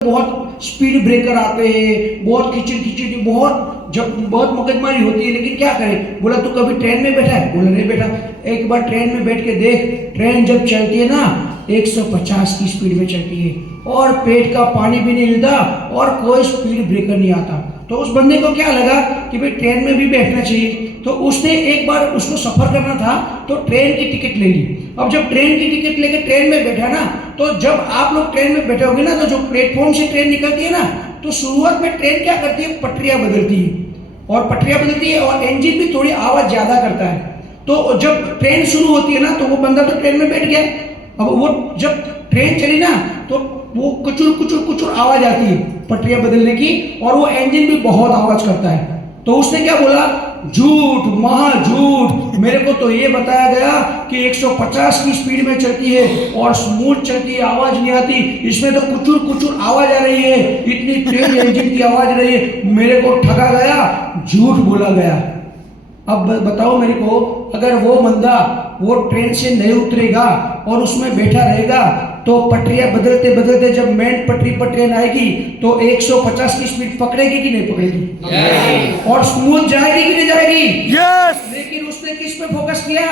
बहुत speed breaker आते हैं, बहुत खिचड़ी बहुत जब बहुत मगजमारी होती है, लेकिन क्या करें। बोला तू कभी ट्रेन में बैठा है? बोला नहीं बैठा। एक बार ट्रेन में बैठ के देख, ट्रेन जब चलती है ना 150 की स्पीड में चलती है और पेट का पानी भी नहीं हिलता और कोई स्पीड ब्रेकर नहीं आता। तो उस बंदे को क्या लगा कि भाई ट्रेन में भी बैठना चाहिए, तो उसने एक बार उसको सफर करना था तो ट्रेन की टिकट ले ली। अब जब ट्रेन की टिकट लेके ट्रेन में बैठा ना, तो जब आप लोग ट्रेन में बैठे होगे ना, तो जो प्लेटफॉर्म से ट्रेन निकलती है ना, तो शुरुआत में ट्रेन क्या करती है, पटरियां बदलती है और पटरियां बदलती है और इंजन भी थोड़ी आवाज ज्यादा करता है। तो जब ट्रेन शुरू होती है ना, तो वो बंदा तो ट्रेन में बैठ गया। अब वो जब ट्रेन चली ना, तो वो कुचुर कुचुर कुचुर आवाज आती है पटरियां बदलने की, और वो इंजन भी बहुत आवाज करता है। तो उसने क्या बोला, झूठ, महा झूठ, मेरे को तो ये बताया गया कि 150 की स्पीड में चलती है और स्मूथ चलती है, आवाज नहीं आती, इसमें तो कुचुर कुचुर आवाज आ रही है, इतनी तेज इंजन की आवाज आ रही है, मेरे को ठगा गया, झूठ बोला गया। अब बताओ मेरे को, अगर वो बंदा वो ट्रेन से नहीं उतरेगा और उसमें बैठा रहेगा, तो पटरियां बदलते बदलते जब मेन पटरी पर ट्रेन आएगी तो 150 की स्पीड पकड़ेगी कि नहीं पकड़ेगी? और स्मूथ जाएगी कि नहीं जाएगी? लेकिन उसने किस पे फोकस किया?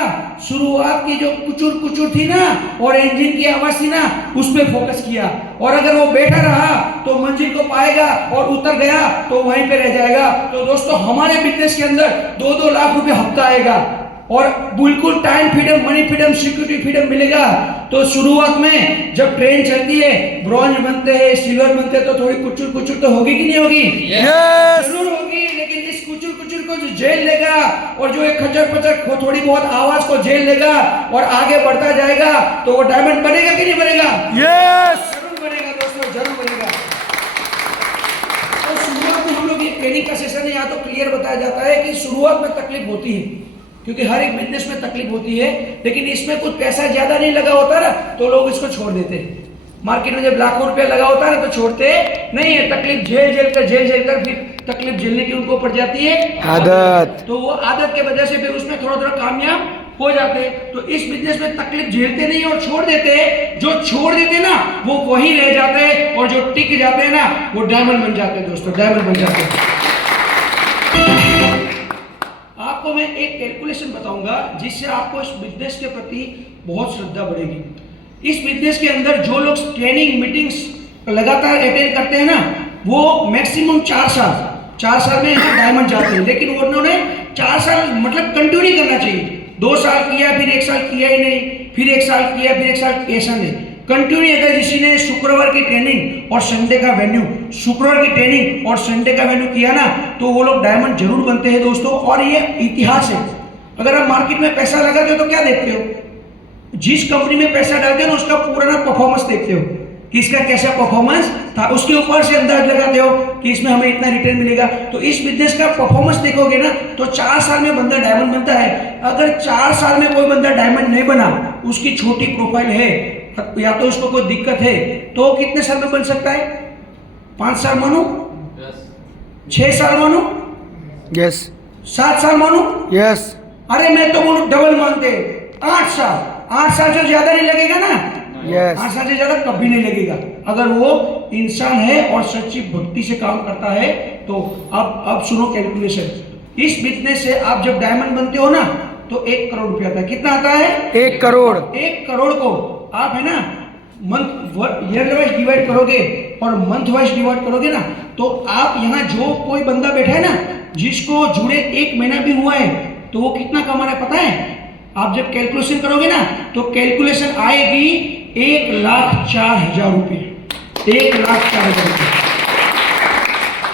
शुरुआत की जो कुचुर कुचुर थी ना और इंजन की आवाज थी ना, उस पे फोकस किया। और अगर वो बैठा रहा तो मंजिल को पाएगा, और उतर गया तो वहीं पे रह जाएगा। तो दोस्तों, हमारे बिजनेस के अंदर 2-2 लाख रुपए हफ्ता आएगा और बिल्कुल time freedom, money freedom, security freedom मिलेगा। तो शुरुआत में जब ट्रेन चलती है, ब्रॉन्ज बनते हैं, सिल्वर बनते हैं, तो थोड़ी कुचुर कुचुर तो होगी कि नहीं होगी? जरूर होगी। लेकिन इस कुचुर कुचुर को जो झेल लेगा और जो एक खचर पचर थोड़ी बहुत आवाज को झेल लेगा और आगे बढ़ता जाएगा, तो वो डायमंड बनेगा कि नहीं बनेगा? जरूर बनेगा दोस्तों, जरूर बनेगा। तो शुरुआत में हम लोग ये ट्रेनिंग का सेशन है, यहाँ तो क्लियर बताया जाता है कि शुरुआत में तकलीफ होती है, क्योंकि हर एक बिजनेस में तकलीफ होती है, लेकिन इसमें कुछ पैसा ज्यादा नहीं लगा होता ना, तो लोग इसको छोड़ देते हैं। मार्केट में जब लाखों रुपया लगा होता है ना, तो छोड़ते नहीं है। तकलीफ झेल झेल कर फिर तकलीफ झेलने की उनको पड़ जाती है आदत। तो वो आदत के वजह से फिर उसमें थोड़ा थोड़ा कामयाब हो जाते हैं। तो इस बिजनेस में तकलीफ झेलते नहीं और छोड़ देते हैं। जो छोड़ देते ना, वो वही रह जाते हैं, और जो टिक जाते हैं ना, वो डायमंड बन जाते हैं दोस्तों, डायमंड बन जाते हैं। आपको मैं एक कैलकुलेशन बताऊंगा जिससे आपको इस बिजनेस के प्रति बहुत श्रद्धा बढ़ेगी। इस बिजनेस के अंदर जो लोग ट्रेनिंग मीटिंग्स लगातार अटेंड करते हैं ना, वो मैक्सिमम 4 साल में यहाँ डायमंड जाते हैं। लेकिन उन्होंने 4 साल मतलब कंटिन्यू नहीं करना चाहिए। 2 साल किया, फिर 1 साल किया ही नहीं, फिर 1 साल किया, फिर 1 साल, ऐसा नहीं। कंटिन्यू अगर किसी ने शुक्रवार की ट्रेनिंग और संडे का वेन्यू, शुक्रवार की ट्रेनिंग और संडे का वेन्यू किया ना, तो वो लोग डायमंड जरूर बनते हैं दोस्तों। और ये इतिहास है। अगर आप मार्केट में पैसा लगाते हो तो क्या देखते हो? जिस कंपनी में पैसा डालते हो ना, उसका पुराना परफॉर्मेंस देखते हो कि इसका कैसा परफॉर्मेंस था, उसके ऊपर से अंदाज लगाते हो कि इसमें हमें इतना रिटर्न मिलेगा। तो इस बिजनेस का परफॉर्मेंस देखोगे ना, तो 4 साल में बंदा डायमंड बनता है। अगर 4 साल में कोई बंदा डायमंड नहीं बना, उसकी छोटी प्रोफाइल है या तो उसको कोई दिक्कत है, तो कितने साल में बन सकता है? 5 साल मानो, 6 साल मानो, 7 साल मानो, अरे मैं तो बोलूं डबल मानते, 8 साल। 8 साल से ज्यादा नहीं लगेगा ना? 8 साल से ज्यादा कभी नहीं लगेगा, अगर वो इंसान है और सच्ची भक्ति से काम करता है। तो अब सुनो कैलकुलेशन। इस बिजनेस से आप जब डायमंड बनते हो ना, तो 1 करोड़ रुपया आता है। कितना आता है? 1 करोड़। 1 करोड़ को आप है ना मंथ ईयर वाइज डिवाइड करोगे और मंथ वाइज डिवाइड करोगे ना, तो आप यहाँ जो कोई बंदा बैठा है ना, जिसको जुड़े 1 महीना भी हुआ है, तो वो कितना कमा रहा है पता है? आप जब कैलकुलेशन करोगे ना, तो कैलकुलेशन आएगी 1,04,000 रुपये। 1,04,000 रुपये।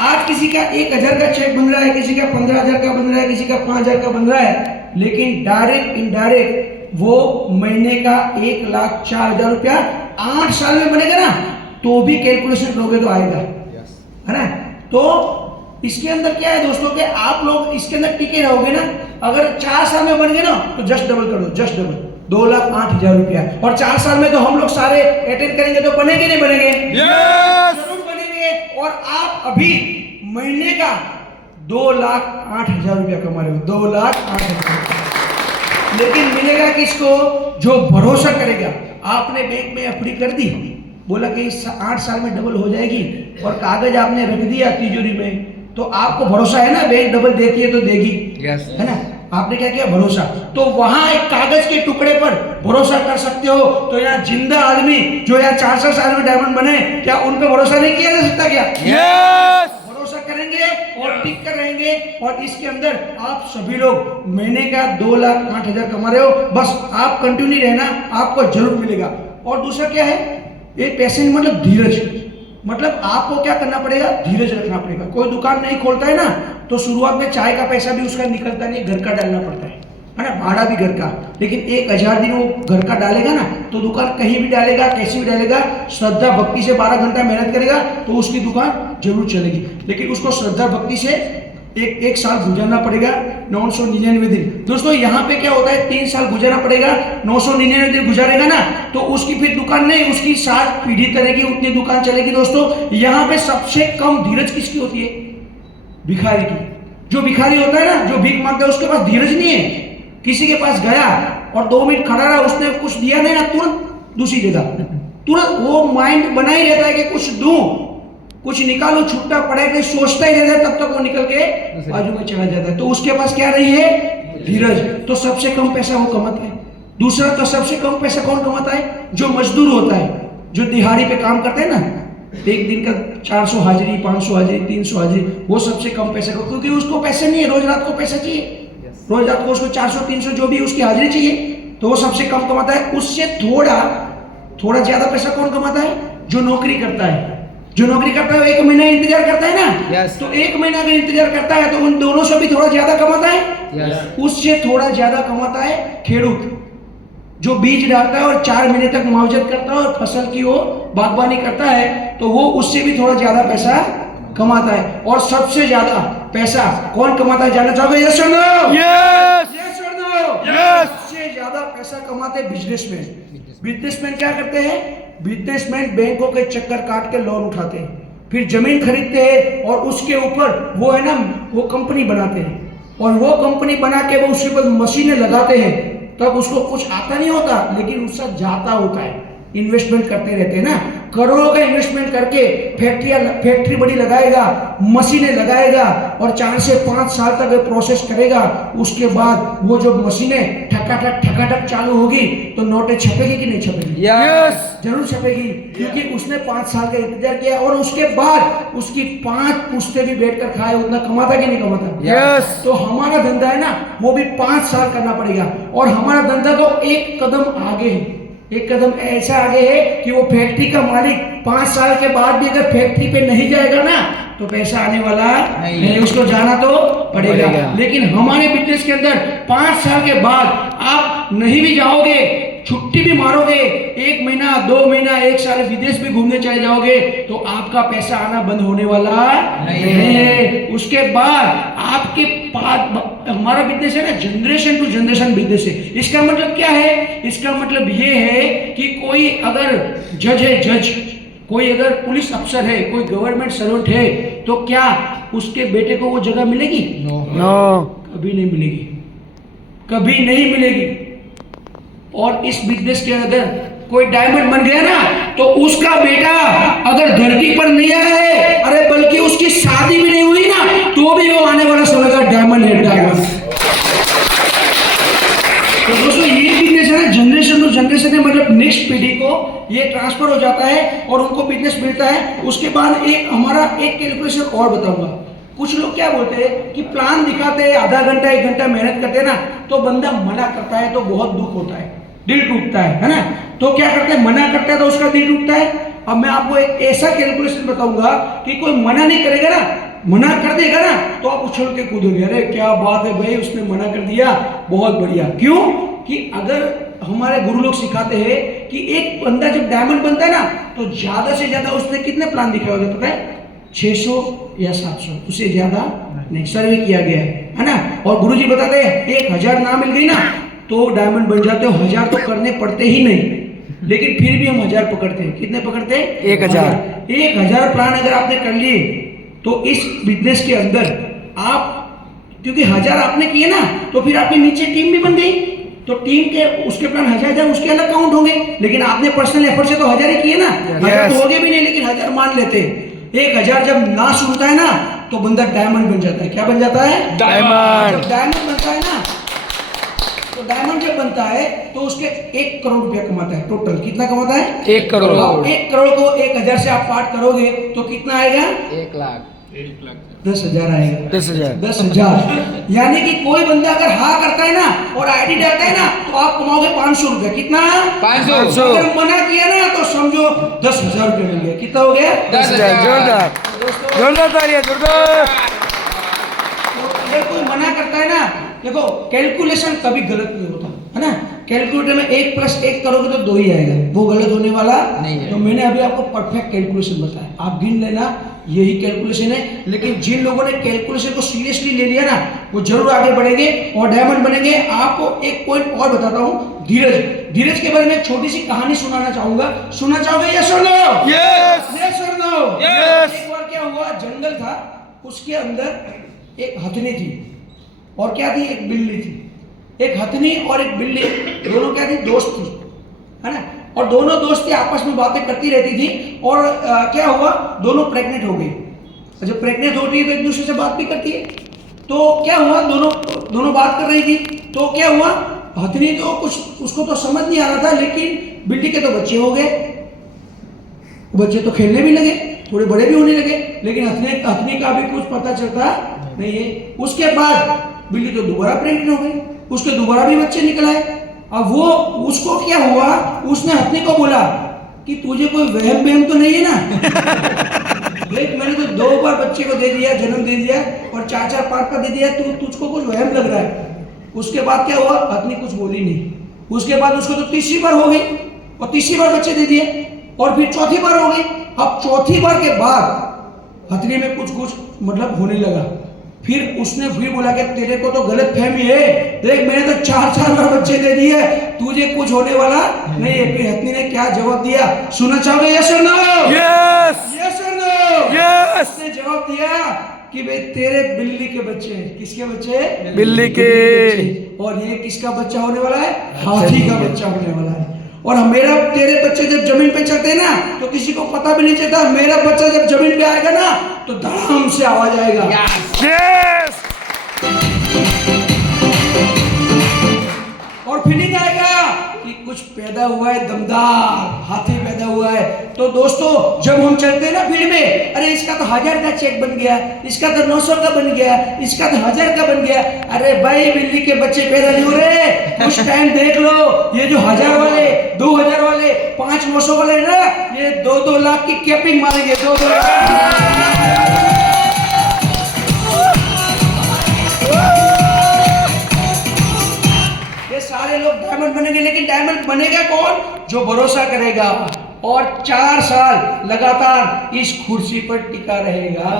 आज किसी का 1,000 का चेक बन रहा है, किसी का 15,000 का बन रहा है, किसी का 5,000 का बन रहा है, लेकिन डायरेक्ट इनडायरेक्ट वो महीने का 1,04,000 रुपया 8 साल में बनेगा ना, तो भी कैलकुलेशन करोगे तो आएगा, है ना? तो इसके अंदर क्या है दोस्तों, कि आप लोग इसके अंदर टिके रहोगे ना। अगर 4 साल में बन गए ना, तो जस्ट डबल कर दो, जस्ट डबल, 2,08,000 रुपया। और 4 साल में तो हम लोग सारे अटेंड करेंगे, तो बनेंगे नहीं बनेंगे? जरूर बनेंगे। और आप अभी महीने का 2,08,000 रुपया कमा रहे हो, 2,08,000। लेकिन मिलेगा किसको? जो भरोसा करेगा। आपने बैंक में एफडी कर दी, बोला कि 8 साल में डबल हो जाएगी, और कागज आपने रख दिया तिजोरी में, तो आपको भरोसा है ना बैंक डबल देती है तो देगी, है ना। आपने क्या किया, भरोसा। तो वहां एक कागज के टुकड़े पर भरोसा कर सकते हो, तो यहाँ जिंदा आदमी जो यहाँ 400 साल में डायमंड बने, क्या उन पे भरोसा नहीं किया जा सकता क्या? भरोसा करेंगे और टिक कर रहेंगे। और इसके अंदर आप सभी लोग महीने का 2,08,000 कमा रहे हो, बस आप कंटिन्यू रहना, आपको जरूर मिलेगा। और दूसरा क्या है, ये पैसे मतलब धीरज, मतलब आपको क्या करना पड़ेगा, धीरज रखना पड़ेगा। कोई दुकान नहीं खोलता है ना, तो शुरुआत में चाय का पैसा भी उसका निकलता नहीं, घर का डालना पड़ता है ना, भाड़ा भी घर का। लेकिन 1,000 दिन वो घर का डालेगा ना, तो दुकान कहीं भी डालेगा, कैसे भी डालेगा, श्रद्धा भक्ति से 12 घंटा मेहनत करेगा तो उसकी दुकान जरूर चलेगी। लेकिन उसको श्रद्धा भक्ति से एक साल गुजारना पड़ेगा, 999 दिन। दोस्तों यहाँ पे क्या होता है, 3 साल गुजारना पड़ेगा, 999 दिन गुजारेगा ना, तो उसकी फिर दुकान नहीं, उसकी 7 पीढ़ी तरेगी, उतनी दुकान चलेगी। दोस्तों यहाँ पे सबसे कम धीरज किसकी होती है, भिखारी की। जो भिखारी होता है ना, जो भीख मांगता है, उसके पास धीरज नहीं है। किसी के पास गया और 2 मिनट खड़ा रहा, उसने कुछ दिया नहीं ना, तुरंत दूसरी जगह, तुरंत वो माइंड बना ही रहता है कि कुछ दूं, कुछ निकालो, छुट्टा पड़े, नहीं सोचता ही रहता है, तब तक वो निकल के बाजू में चला जाता है। तो उसके पास क्या नहीं है, धीरज। तो सबसे कम पैसा वो कमाता है। दूसरा, तो सबसे कम पैसा कौन कमाता है, जो मजदूर होता है, जो दिहाड़ी पे काम करते हैं ना, एक दिन का 400 हाजिरी, 500 हाजिरी, 300 हाजिरी, वो सबसे कम पैसा, क्योंकि उसको पैसे नहीं है, रोज रात को पैसा चाहिए, रोज रात को उसको 400-300 जो भी उसकी हाजिरी चाहिए, तो वो सबसे कम कमाता है। उससे थोड़ा ज्यादा पैसा कौन कमाता है, जो नौकरी करता है। जो नौकरी करता है 1 महीना इंतजार करता है ना, तो 1 महीना का इंतजार करता है, तो उन दोनों से भी थोड़ा ज्यादा कमाता है। उससे थोड़ा ज्यादा कमाता है खेडूत, जो बीज डालता है और 4 महीने तक मुआवजत करता है और फसल की वो बागवानी करता है, तो वो उससे भी थोड़ा ज्यादा पैसा कमाता है। और सबसे ज्यादा पैसा कौन कमाता है, जानना चाहोगे? यस और नो? यस और नो? सबसे ज्यादा पैसा कमाते बिजनेसमैन। बिजनेसमैन क्या करते हैं, बिजनेसमैन बैंकों के चक्कर काट के लोन उठाते हैं, फिर जमीन खरीदते हैं, और उसके ऊपर वो है ना, वो कंपनी बनाते हैं, और वो कंपनी बना के वो उसके ऊपर मशीनें लगाते हैं। तब उसको कुछ आता नहीं होता, लेकिन उसका जाता होता है। इन्वेस्टमेंट करते रहते हैं ना, करोड़ों का इन्वेस्टमेंट करके फैक्ट्री बड़ी लगाएगा, मशीनें लगाएगा, और 4 से 5 साल तक प्रोसेस करेगा। उसके बाद वो जो मशीनें ठकाठक चालू होगी, तो नोटें छपेगी कि नहीं छपेगी? यस, जरूर छपेगी, क्योंकि उसने 5 साल का इंतजार किया, और उसके बाद उसकी 5 पुश्ते भी बैठकर खाए, उतना कमाता कि नहीं कमाता? यस। तो हमारा धंधा है ना, वो भी 5 साल करना पड़ेगा। और हमारा धंधा तो एक कदम आगे है, एक कदम ऐसा आगे है कि वो फैक्ट्री का मालिक 5 साल के बाद भी अगर फैक्ट्री पे नहीं जाएगा ना, तो पैसा आने वाला नहीं, उसको जाना तो पड़ेगा। लेकिन हमारे बिजनेस के अंदर 5 साल के बाद आप नहीं भी जाओगे, छुट्टी भी मारोगे, 1 महीना, 2 महीना, 1 साल विदेश भी घूमने चले जाओगे, तो आपका पैसा आना बंद होने वाला नहीं है। उसके बाद आपके पास हमारा बिजनेस है ना, जनरेशन टू जनरेशन बिजनेस है। इसका मतलब क्या है, इसका मतलब ये है कि कोई अगर जज है, जज, कोई अगर पुलिस अफसर है, कोई गवर्नमेंट सर्वेंट है, तो क्या उसके बेटे को वो जगह मिलेगी? नो, कभी नहीं मिलेगी, कभी नहीं मिलेगी। और इस बिजनेस के अंदर कोई डायमंड बन गया ना, तो उसका बेटा अगर धरती पर नहीं आया है, अरे बल्कि उसकी शादी भी नहीं हुई ना, तो भी वो आने वाला समय का डायमंड है, डायमंड। तो दोस्तों ये बिजनेस है ना, जनरेशन टू जनरेशन है, मतलब नेक्स्ट पीढ़ी को ये ट्रांसफर हो जाता है और उनको बिजनेस मिलता है। उसके बाद एक हमारा एक कैलकुलेशन और बताऊंगा। कुछ लोग क्या बोलते हैं कि प्लान दिखाते हैं, आधा घंटा 1 घंटा मेहनत करते हैं ना, तो बंदा मना करता है, तो बहुत दुख होता है, दिल टूटता है ना। तो क्या करते हैं, मना करता है तो उसका दिल टूटता है। अब मैं आपको एक ऐसा कैलकुलेशन बताऊंगा कि कोई मना नहीं करेगा ना, मना कर देगा ना, तो आप उछल के कूदोगे, अरे क्या बात है भाई, उसने मना कर दिया, बहुत बढ़िया। क्यों कि अगर हमारे गुरु लोग सिखाते हैं कि एक बंदा जब डायमंड बनता है ना, तो ज्यादा से ज्यादा उसने कितने प्लान दिखाए होते पता है? 600 या 700, उससे ज्यादा नहीं। सर्वे किया गया है ना। और गुरुजी बताते हैं 1000 ना मिल गई ना, तो डायमंड बन जाते हो। 1000 तो करने पड़ते ही नहीं, लेकिन फिर भी हम 1000 पकड़ते हैं। कितने पकड़ते हैं? 1000। 1000 प्लान अगर आपने कर लिए, तो इस बिजनेस के अंदर आप, क्योंकि 1000 आपने किए ना, तो फिर आपके नीचे टीम भी बन गई, तो टीम के उसके प्लान 1000 उसके अलग काउंट होंगे, लेकिन आपने पर्सनल एफर्ट से तो 1000 ही किए ना, 1000 तो होगे भी नहीं, लेकिन 1000 मान लेते। 1000 जब ना सुनता है ना तो बंदा डायमंड बन जाता है। क्या बन जाता है? डायमंड। जब डायमंड बनता है ना, तो डायमंड जब बनता है तो उसके 1 करोड़ रुपया कमाता है। टोटल कितना कमाता है? 1 करोड़। 1 करोड़ को 1000 से आप पार्ट करोगे तो कितना आएगा? 1 लाख 10,000 आएगा। 10,000। 10,000। यानी कि कोई बंदा अगर हाँ करता है ना और आईडी डालता है ना तो आप कमाओगे 500 रुपया। कितना? 500। अगर मना किया ना तो समझो 10,000 रुपये मिल गया। कितना हो गया? 10,000। जोरदार दोस्तों, जोरदार तालियां, जोरदार। अगर कोई मना करता है ना, देखो कैलकुलेशन कभी गलत नहीं होता है ना। कैलकुलेटर में 1 + 1 करोगे तो 2 ही आएगा, वो गलत होने वाला नहीं है। तो मैंने अभी आपको परफेक्ट कैलकुलेशन बताया, आप गिन लेना, यही कैलकुलेशन है। लेकिन जिन लोगों ने कैलकुलेशन को सीरियसली ले लिया ना वो जरूर आगे बढ़ेंगे और डायमंड बनेंगे। आपको एक पॉइंट और बताता हूँ, धीरज के बारे में एक छोटी सी कहानी सुनाना चाहूंगा। सुनना चाहोगे? यस और नो? यस और नो? एक बार क्या हुआ, जंगल था, उसके अंदर एक हथनी थी और क्या थी? एक बिल्ली थी। एक हथनी और एक बिल्ली दोनों क्या थी? दोस्त थी, है ना। और दोनों दोस्ती आपस में बातें करती रहती थी और क्या हुआ, दोनों प्रेग्नेंट हो गई। जब प्रेग्नेंट होती है तो एक दूसरे से बात भी करती है। तो क्या हुआ, दोनों बात कर रही थी, तो क्या हुआ, हथनी तो कुछ उसको तो समझ नहीं आ रहा था, लेकिन बिल्ली के तो बच्चे हो गए, बच्चे तो खेलने भी लगे, थोड़े बड़े भी होने लगे, लेकिन हथनी का भी कुछ पता चलता नहीं है। उसके बाद बिल्ली तो दोबारा प्रेग्नेंट हो गई, उसके दोबारा भी बच्चे निकल आए। अब वो उसको क्या हुआ, उसने हथनी को बोला कि तुझे कोई वहम बहम तो नहीं है ना? देख मैंने तो 2 बार बच्चे को दे दिया, जन्म दे दिया और 4-4 5 दे दिया, तुझको कुछ वहम लग रहा है। उसके बाद क्या हुआ, हथनी कुछ बोली नहीं। उसके बाद उसको तो 3री बार हो गई और 3री बार बच्चे दे दिए और फिर 4थी बार हो गई। अब 4थी बार के बाद हथनी में कुछ मतलब होने लगा। फिर उसने फिर बोला कि तेरे को तो गलत फहमी है, देख मैंने तो 4-4 बार बच्चे दे दिए, तुझे कुछ होने वाला नहीं है। फिर हथनी ने क्या जवाब दिया, सुनना चाहोगे? यस और नो? यस और नो? उसने जवाब दिया कि भाई तेरे बिल्ली के बच्चे। किसके बच्चे? बिल्ली के। और ये किसका बच्चा होने वाला है? हाथी का बच्चा होने वाला है। और मेरा तेरे बच्चे जब जमीन पे चलते हैं ना तो किसी को पता भी नहीं चलता, मेरा बच्चा जब जमीन पे आएगा ना तो धड़ाम से आवाज आएगा। और फीलिंग आएगा कि कुछ पैदा हुआ है, दमदार हाथी पैदा हुआ है। तो दोस्तों जब हम चलते हैं ना फील्ड में, अरे इसका तो 1000 का चेक बन गया, इसका तो 900 का बन गया, इसका तो 1000 का बन गया। अरे भाई बिल्ली के बच्चे पैदा नहीं हो रहे, कुछ टाइम देख लो। ये जो 1000 वाले, 2000 वाले, 5-900 वाले ना, ये 2-2 लाख की कैपिंग मारेंगे। 2-2 लाख। सारे लोग डायमंड बनेंगे, लेकिन डायमंड बनेगा कौन? जो भरोसा करेगा और 4 साल लगातार इस कुर्सी पर टिका रहेगा,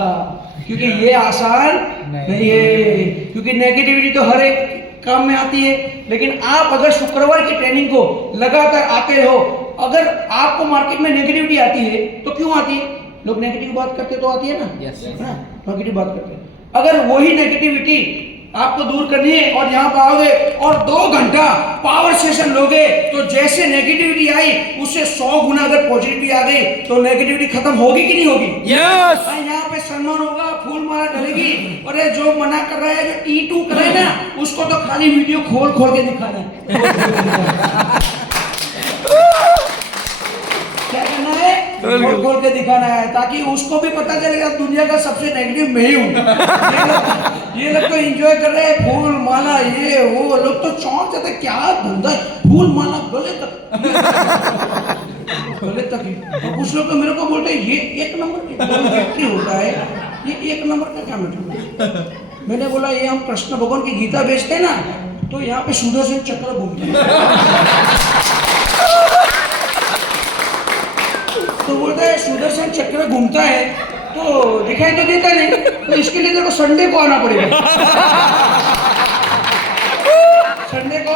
क्योंकि ये आसान नहीं है। क्योंकि नेगेटिविटी तो हर एक काम में आती है, लेकिन आप अगर शुक्रवार की ट्रेनिंग को लगातार आते हो, अगर आपको मार्केट में नेगेटिविटी आती है तो क्यों आती है? लोग नेगेटिव बात करते तो आती है ना, नेगेटिव बात करते हैं। अगर वही नेगेटिविटी आपको दूर करनी है और यहाँ पर आओगे और 2 घंटा पावर सेशन लोगे तो जैसे नेगेटिविटी आई उससे 100 गुना अगर पॉजिटिविटी आ गई तो नेगेटिविटी खत्म होगी कि नहीं होगी? यस। यहाँ पे सम्मान होगा, फूल माला डलेगी। और जो मना कर रहा है, जो टी2 कर रहा है ना, उसको तो खाली वीडियो खोल के दिखाना है। क्या करना है? खोल के दिखाना है, ताकि उसको भी पता चलेगा दुनिया का सबसे नेगेटिव मैं ही हूँ। ये लोग तो एंजॉय कर रहे हैं, फूल माला ये वो, लोग तो चौंक जाते, क्या धंधा है, फूल माला गले तक और कुछ लोग तो मेरे को बोलते हैं ये 1 नंबर की होता है, ये 1 नंबर का क्या मतलब? मैंने बोला ये हम कृष्ण भगवान की गीता बेचते हैं ना, तो यहाँ पे सुदर्शन चक्र घूमते हैं। तो बोलता है सुदर्शन चक्र घूमता है तो दिखाई तो देता नहीं, तो इसके लिए तेरे को संडे को आना पड़ेगा। संडे को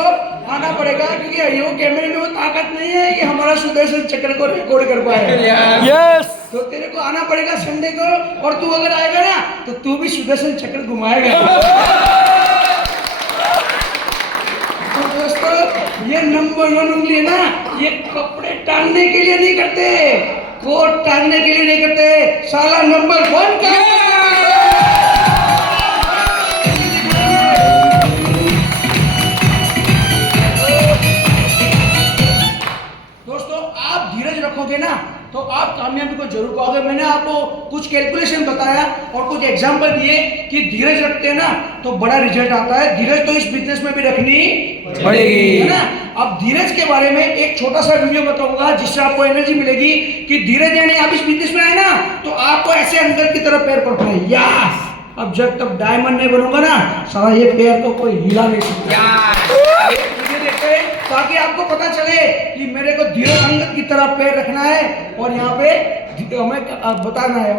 आना पड़ेगा, क्योंकि ये कैमरे में वो ताकत नहीं है कि हमारा सुदर्शन चक्र को रिकॉर्ड कर पाए। यस। तो तेरे को आना पड़ेगा संडे को, और तू अगर आएगा ना तो तू भी सुदर्शन चक्र घुमाएगा। तो दोस्तों ये नंबर 1 उंगली है ना, ये कपड़े टांगने के लिए नहीं करते, कोट टांगने के लिए नहीं करते, साला नंबर 1 का दोस्तों, आप धीरज रखोगे ना तो आप कामयाबी को जरूर पाओगे। मैंने आपको कुछ कैलकुलेशन बताया और कुछ एग्जांपल दिए कि धीरज रखते हैं ना तो बड़ा रिजल्ट आता है। धीरज तो इस बिजनेस में भी रखनी पड़ेगी। है ना। अब धीरज के बारे में एक छोटा सा वीडियो बताऊंगा जिससे आपको एनर्जी मिलेगी कि धीरज यानी आप इस बिजनेस में आए ना तो आपको ऐसे अंदर की तरफ पैर पड़ता है। यस, अब जब तक डायमंड नहीं बनूंगा ना सारा ये पैर को कोई हिला नहीं सकता। एक वीडियो देखते हैं ताकि आपको पता चले कि मेरे को धीरज अंगद की तरफ पैर रखना है और यहाँ पे हमें बताना है।